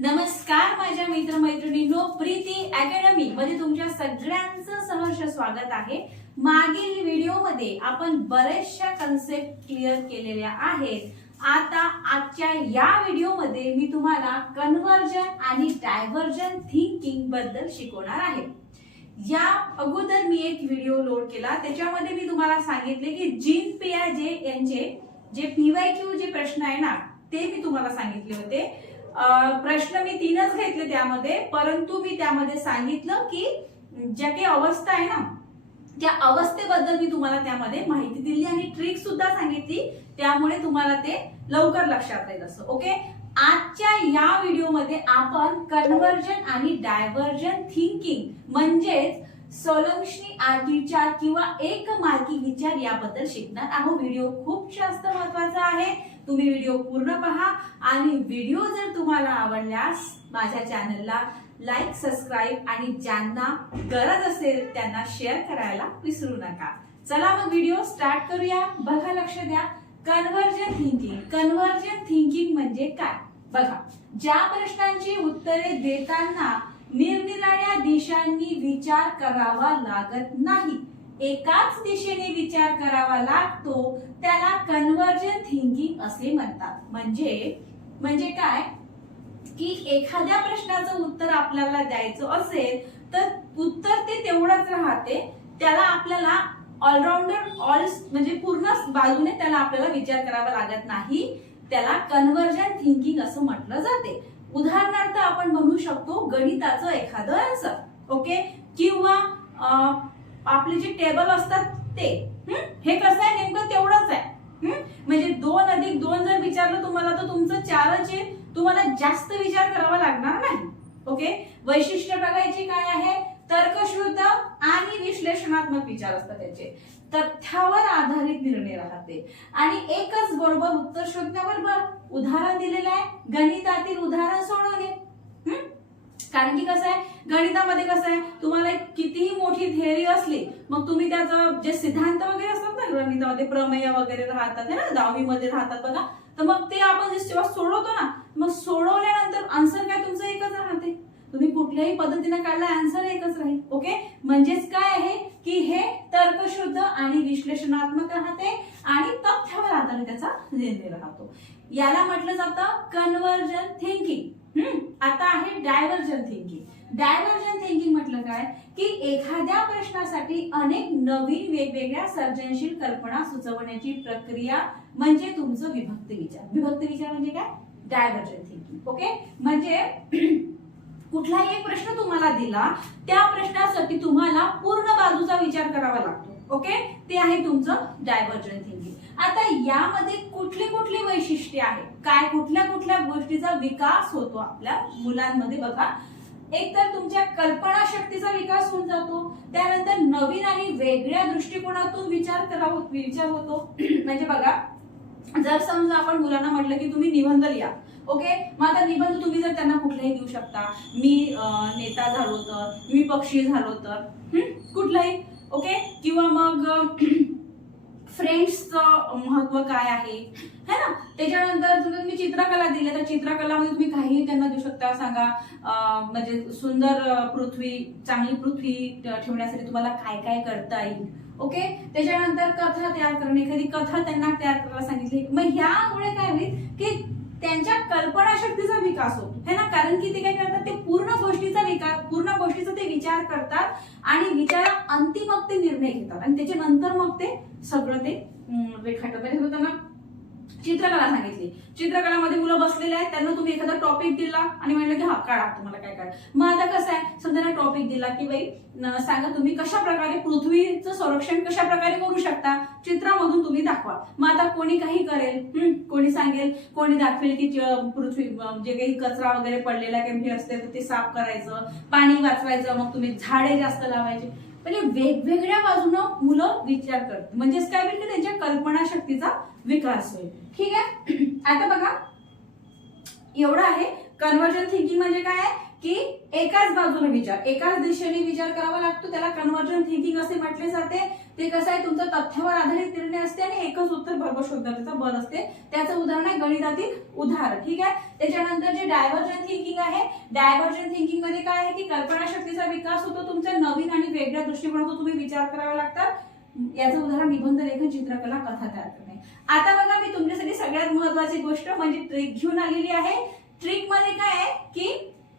नमस्कार माझ्या मित्रमैत्रिणींनो, प्रीती अकॅडमी मध्ये तुमच्या सगळ्यांचं सहर्ष स्वागत आहे। मागील व्हिडिओ मध्ये आपण बरेचशा कन्सेप्ट क्लिअर केलेल्या आहेत। आता आजच्या या व्हिडिओ मध्ये मी तुम्हाला कन्वर्जन आणि डायव्हर्जन थिंकिंग बद्दल शिकवणार आहे। या अगोदर मी एक व्हिडिओ लोड केला, त्याच्यामध्ये मी तुम्हाला सांगितले की जीन पियाजे यांचे जे पीवायक्यू जे प्रश्न आहे ना, ते मी तुम्हाला सांगितले होते। प्रश्न मी 3च घेतले त्यामध्ये, परंतु मी त्यामध्ये सांगितलं की ज्या काही अवस्था आहे ना, त्या अवस्थेबद्दल मी तुम्हाला त्यामध्ये माहिती दिली आणि ट्रिक सुद्धा सांगितली, त्यामुळे तुम्हाला ते लवकर लक्षात राहील असं। ओके, आजच्या या व्हिडिओमध्ये आपण कन्वर्जन आणि डायव्हर्जन थिंकिंग म्हणजेच सोलंकी आर्टिचार किंवा एक मार्की विचार याबद्दल शिकणार आहोत। व्हिडिओ खूप जास्त महत्त्वाचा आहे, तुम्ही व्हिडिओ पूर्ण पहा आणि व्हिडिओ जर तुम्हाला आवडल्यास माझ्या चॅनलला लाईक, सबस्क्राईब आणि ज्यांना गरज असेल त्यांना शेअर करायला विसरू नका। चला मग व्हिडिओ स्टार्ट करूया। बघा, लक्ष द्या। कन्वर्जन थिंकिंग, कन्वर्जन थिंकिंग म्हणजे काय? बघा, ज्या प्रश्नांची उत्तरे देताना निरनिराळ्या दिशांनी विचार करावा लागत नाही, एकाच दिशेने विचार करावा लागतो, त्याला कन्वर्जन थिंकिंग असे म्हणतात। म्हणजे काय की एखाद्या प्रश्नाचं उत्तर आपल्याला द्यायचं असेल तर उत्तर ते तेवढंच राहते, त्याला आपल्याला ऑलराउंडर म्हणजे पूर्ण बाजूने त्याला आपल्याला विचार करावा लागत नाही, त्याला कन्वर्जन थिंकिंग असं म्हटलं जाते। उदाहरणार्थ आपण म्हणू शकतो गणिताचं एखादं आन्सर, ओके, किंवा आपले जे टेबल असतात ते हे कसं आहे, नेमकं तेवढंच आहे। म्हणजे 2 अधिक 2 जर विचारलं तुम्हाला तर तुमचं 4च आहे, तुम्हाला जास्त विचार करावा लागणार नाही। ओके, वैशिष्ट्य बघायची काय आहे, तर्कशुद्ध आणि विश्लेषणात्मक विचार असतात, त्याचे तथ्यावर आधारित निर्णय राहते आणि एकच बरोबर उत्तर शोधण्यावर भर। उदाहरण दिलेलं आहे, गणितातील उदाहरण सोडवणे। कारण की कसं आहे, गणितामध्ये कसं आहे, तुम्हाला कितीही मोठी थिअरी असली मग तुम्ही त्याचं जे सिद्धांत वगैरे असतात ना, गणितामध्ये प्रमेय वगैरे राहतात ना, 10वी मध्ये राहतात बघा, तर मग ते आपण जेव्हा सोडवतो ना, मग सोडवल्यानंतर आन्सर काय तुमचं एकच राहते, तुम्ही कुठल्याही पद्धतीने काढला आन्सर एकच राहील। ओके, म्हणजेच काय आहे की हे तर्कशुद्ध आणि विश्लेषणात्मक राहते आणि तथ्यावर आधारित त्याचा निर्णय राहतो, याला म्हटलं जातं कन्वर्जन थिंकिंग। आता आहे डायव्हर्जन थिंकिंग। डायव्हर्जन थिंकिंग म्हटलं काय की एखाद्या प्रश्नासाठी अनेक नवीन वेगवेगळ्या सर्जनशील कल्पना सुचवण्याची प्रक्रिया म्हणजे तुमचं विभक्त विचार। विभक्त विचार म्हणजे काय? Divergence thinking. ओके, म्हणजे कुठलाही एक प्रश्न तुम्हाला दिला, त्या प्रश्नासाठी तुम्हाला पूर्ण बाजूचा विचार करावा लागतो। ओके, ते आहे तुमचं डायव्हर्जन थिंकिंग। आता यामध्ये कुठली कुठली वैशिष्ट्ये आहेत, काय कुठल्या कुठल्या गोष्टीचा विकास होतो आपल्या मुलांमध्ये? बघा, एक तर तुमच्या कल्पना शक्तीचा विकास होऊन जातो, त्यानंतर नवीन आणि वेगळ्या दृष्टिकोनातून विचार होतो। म्हणजे बघा, जर समजा आपण मुलांना म्हटलं की तुम्ही निबंध लिहा, ओके, मग आता निबंध तुम्ही जर त्यांना कुठलाही देऊ शकता, मी नेता झालो तर, मी पक्षी झालो तर, कुठलाही, ओके, किंवा मग फ्रेंड्सचं महत्व काय आहे, है ना। त्याच्यानंतर जर तुम्ही चित्रकला दिली तर चित्रकलामध्ये तुम्ही काहीही त्यांना देऊ शकता, सांगा म्हणजे सुंदर पृथ्वी, चांगली पृथ्वी ठेवण्यासाठी तुम्हाला काय काय करता येईल। ओके, त्याच्यानंतर कथा तयार करणे, एखादी कथा त्यांना तयार करायला सांगितली, मग ह्यामुळे काय होईल की त्यांच्या कल्पना शक्तीचा विकास होतो, है ना। कारण की ते काय करतात, ते पूर्ण गोष्टीचा ते विचार करतात आणि विचारा अंतिम मग ते निर्णय घेतात आणि त्याच्यानंतर मग ते सगळं ते रेखाटतात। म्हणजे त्यांना चित्रकला सांगितली, चित्रकलामध्ये मुलं बसलेले आहेत, त्यांना तुम्ही एखादा टॉपिक दिला आणि म्हणलं की हा काढा, तुम्हाला काय काढा। मग आता कसं आहे, समजा टॉपिक दिला की बाई सांगा तुम्ही कशा प्रकारे पृथ्वीचं संरक्षण कशा प्रकारे करू शकता, चित्रामधून तुम्ही दाखवा। मग आता कोणी काही करेल, कोणी सांगेल, कोणी दाखवेल की पृथ्वी जे काही कचरा वगैरे पडलेला काही असते तर ते साफ करायचं, पाणी वाचवायचं, मग तुम्ही झाडे जास्त लावायचे। म्हणजे वेगवेगळ्या बाजूनं मुलं विचार करतात, म्हणजेच काय होईल की त्यांच्या कल्पना शक्तीचा विकास होईल। ठीक आहे, आता बघा, एवढं आहे कन्वर्जन थिंकिंग म्हणजे काय आहे की एकाच बाजूने विचार, एकाच दिशेने विचार करावा लागतो, त्याला कन्वर्जन थिंकिंग असे म्हटले जाते. ते कसं आहे, तुमचा तथ्यावर आधारित निर्णय असते आणि एकच उत्तर बरोबर शोधण्याचा बल असते. त्याचं उदाहरण आहे गणितातील उदाहरण. ठीक आहे. त्याच्यानंतर जे डायव्हर्जन थिंकिंग आहे, डायव्हर्जन थिंकिंग मध्ये काय आहे की कल्पनाशक्तीचा विकास होतो, तुमच्या नवीन आणि वेगळ्या दृष्टिकोनातून तुम्ही विचार करावे लागतात. याचं उदाहरण निबंध लेखन, चित्रकला, कथा तयार करणे. आता बघा, मी तुमच्यासाठी सगळ्यात महत्वाची गोष्ट म्हणजे ट्रिक घेऊन आलेली आहे. ट्रिक मध्ये काय आहे की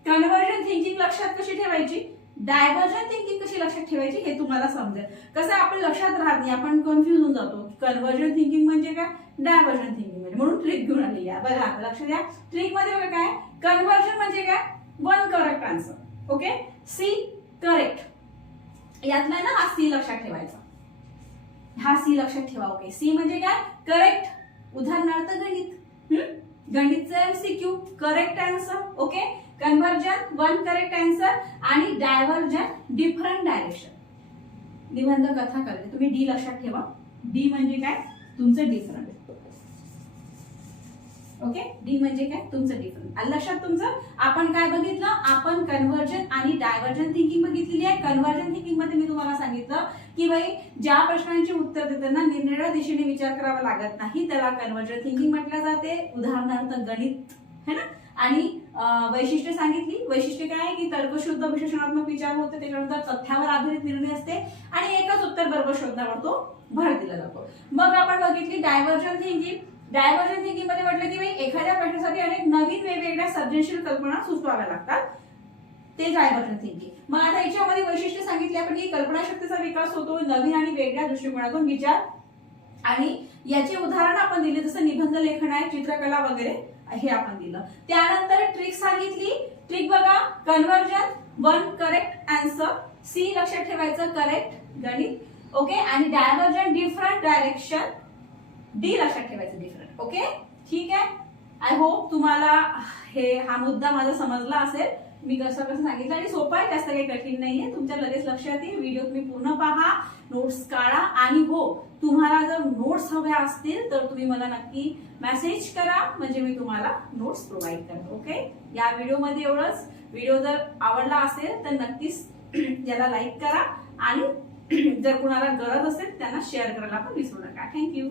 कन्वर्जन थिंकिंग लक्षात कशी ठेवायची, डायव्हर्जन थिंकिंग कशी लक्षात ठेवायची हे तुम्हाला समजेल. कसं आपण लक्षात राहत नाही, आपण कन्फ्युज होऊन जातो. कन्वर्जन थिंकिंग म्हणजे काय, डायव्हर्जन थिंकिंग म्हणजे, म्हणून ट्रिक घेऊन आलेली आहे. बघा लक्ष द्या, ट्रिक मध्ये बघा काय, कन्वर्जन म्हणजे काय, one correct answer. Okay, C correct, यातला ना हा सी लक्षात ठेवायचा, हा सी लक्षात ठेवा. ओके, सी म्हणजे काय, करेक्ट. उदाहरणार्थ गणित, गणितचं MCQ, correct answer. Okay, convergence one correct answer आणि डायव्हर्जन डिफरंट डायरेक्शन. निबंध कथा करते, तुम्ही डी लक्षात ठेवा. डी म्हणजे काय, तुमचं डिफरंट. ओके, डी म्हणजे काय, तुमचं डिफरंट. आलं लक्षात तुमचं. आपण काय बघितलं, आपण कन्वर्जन आणि डायव्हर्जन थिंकिंग बघितलेली आहे. कन्वर्जन थिंकिंग मध्ये मी तुम्हाला सांगितलं की बाई ज्या प्रश्नांची उत्तर देताना निरनिराळ्या दिशेने विचार करावा लागत नाही, त्याला कन्वर्जन थिंकिंग म्हटलं जाते. उदाहरणार्थ गणित, है ना. आणि वैशिष्ट्य सांगितली. वैशिष्ट्य काय आहे की तर्कशुद्ध विश्लेषणात्मक विचार होते, त्याच्यानंतर तथ्यावर आधारित निर्णय असते आणि एकच उत्तर बरोबर शोधण्यावर तो भर दिला जातो. मग आपण बघितली डायव्हर्जन थिंकिंग. डायव्हर्जन थिंकिंग मध्ये म्हटलं की एखाद्या प्रश्नासाठी अनेक नवीन वेगवेगळ्या सर्जनशील कल्पना सुचवाव्या लागतात, ते डायव्हर्जन थिंकिंग. मग आता याच्यामध्ये वैशिष्ट्य सांगितले आपण की कल्पनाशक्तीचा विकास होतो, नवीन आणि वेगळ्या दृष्टिकोनातून विचार, आणि याचे उदाहरण आपण दिले जसं निबंध लेखन आहे, चित्रकला वगैरे हे आपण दिलं. त्यानंतर ट्रिक सांगितली. ट्रिक बघा, conversion one correct answer, C लक्षात ठेवायचं, करेक्ट गणित. ओके, आणि डायव्हर्जन डिफरंट डायरेक्शन, डी लक्षात ठेवायचं, डिफरंट. ओके, ठीक आहे. आय होप तुम्हाला हा मुद्दा माझा समजला असेल. मी कसं सांगितलं आणि सोपं आहे, जास्त काही कठीण नाहीये. तुमच्या लगेच लक्षात येईल. व्हिडिओ तुम्ही पूर्ण पहा, नोट्स काढा, आणि हो, तुम्हाला जर नोट्स हव्या असतील तर तुम्ही मला नक्की मेसेज करा, म्हणजे मी तुम्हाला नोट्स प्रोव्हाइड करतो. ओके, या व्हिडिओमध्ये एवढंच. व्हिडिओ जर आवडला असेल तर नक्कीच याला लाईक करा, आणि जर कुणाला गरज असेल त्यांना शेअर करायला पण विसरू नका. थँक्यू.